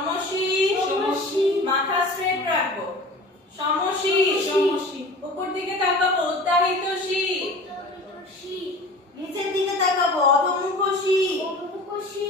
সমসী সমসী মাথা স্ট্রেট রাখবো সমসী সমসী উপর দিকে তাকাবো উত্তাহিত শী শী নিচের দিকে তাকাবো অধোমুখ শী অধোমুখ শী